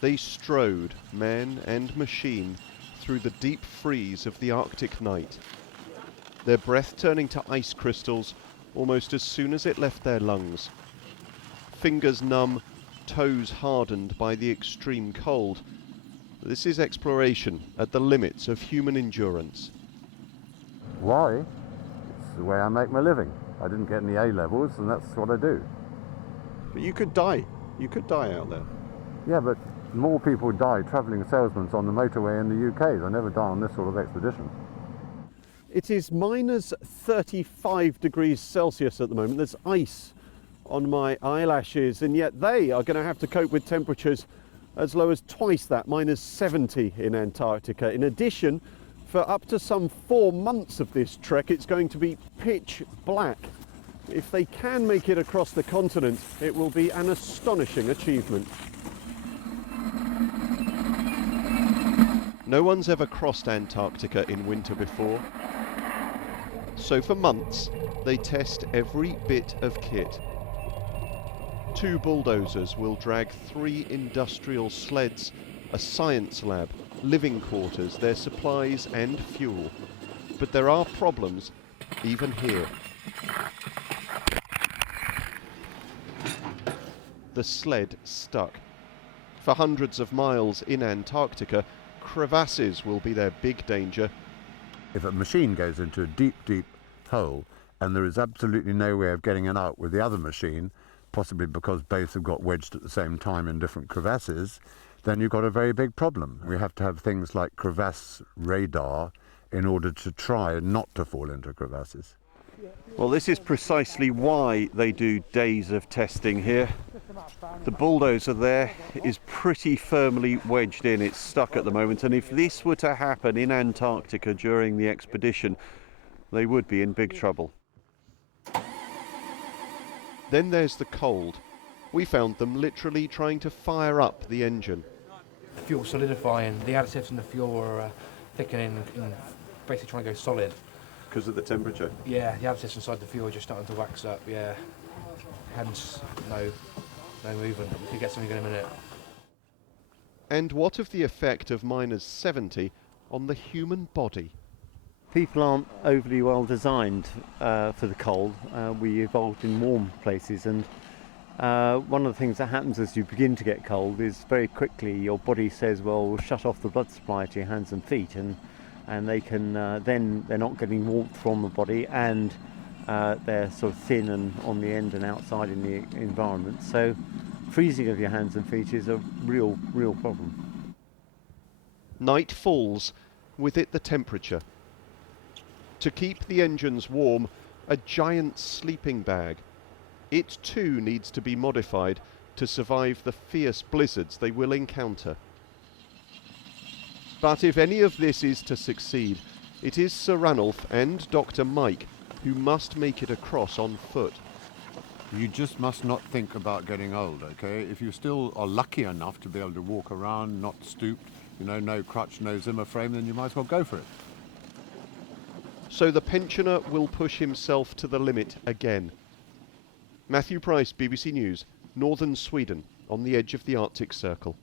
They strode, man and machine, through the deep freeze of the Arctic night, their breath turning to ice crystals almost as soon as it left their lungs. Fingers numb, toes hardened by the extreme cold. This is exploration at the limits of human endurance. Why? It's the way I make my living. I didn't get any A levels, and that's what I do. But you could die. You could die out there. Yeah, but more people die travelling salesmen on the motorway in the UK. They never die on this sort of expedition. It is minus 35 degrees Celsius at the moment. There's ice on my eyelashes, and yet they are going to have to cope with temperatures as low as twice that, minus 70 in Antarctica. In addition, for up to some 4 months of this trek, it's going to be pitch black. If they can make it across the continent, it will be an astonishing achievement. No one's ever crossed Antarctica in winter before. So for months, they test every bit of kit. 2 bulldozers will drag 3 industrial sleds, a science lab, living quarters, their supplies and fuel. But there are problems, even here. The sled stuck. For hundreds of miles in Antarctica, crevasses will be their big danger. If a machine goes into a deep, deep hole and there is absolutely no way of getting it out with the other machine, possibly because both have got wedged at the same time in different crevasses, then you've got a very big problem. We have to have things like crevasse radar in order to try not to fall into crevasses. Well, this is precisely why they do days of testing here. The bulldozer there is pretty firmly wedged in. It's stuck at the moment, and if this were to happen in Antarctica during the expedition, they would be in big trouble. Then there's the cold. We found them literally trying to fire up the engine. The fuel solidifying, the additives in the fuel are thickening and basically trying to go solid. Because of the temperature? Yeah, the additives inside the fuel are just starting to wax up, yeah. Hence, no movement. We could get something in a minute. And what of the effect of minus 70 on the human body? People aren't overly well designed for the cold. We evolved in warm places, and one of the things that happens as you begin to get cold is very quickly your body says, well, we'll shut off the blood supply to your hands and feet, and they can then they're not getting warmth from the body, and they're sort of thin and on the end and outside in the environment. So freezing of your hands and feet is a real problem. Night falls, with it the temperature. To keep the engines warm, a giant sleeping bag. It too needs to be modified to survive the fierce blizzards they will encounter. But if any of this is to succeed, it is Sir Ranulph and Dr. Mike who must make it across on foot. You just must not think about getting old, okay? If you still are lucky enough to be able to walk around, not stooped, no crutch, no Zimmer frame, then you might as well go for it. So the pensioner will push himself to the limit again. Matthew Price, BBC News, Northern Sweden, on the edge of the Arctic Circle.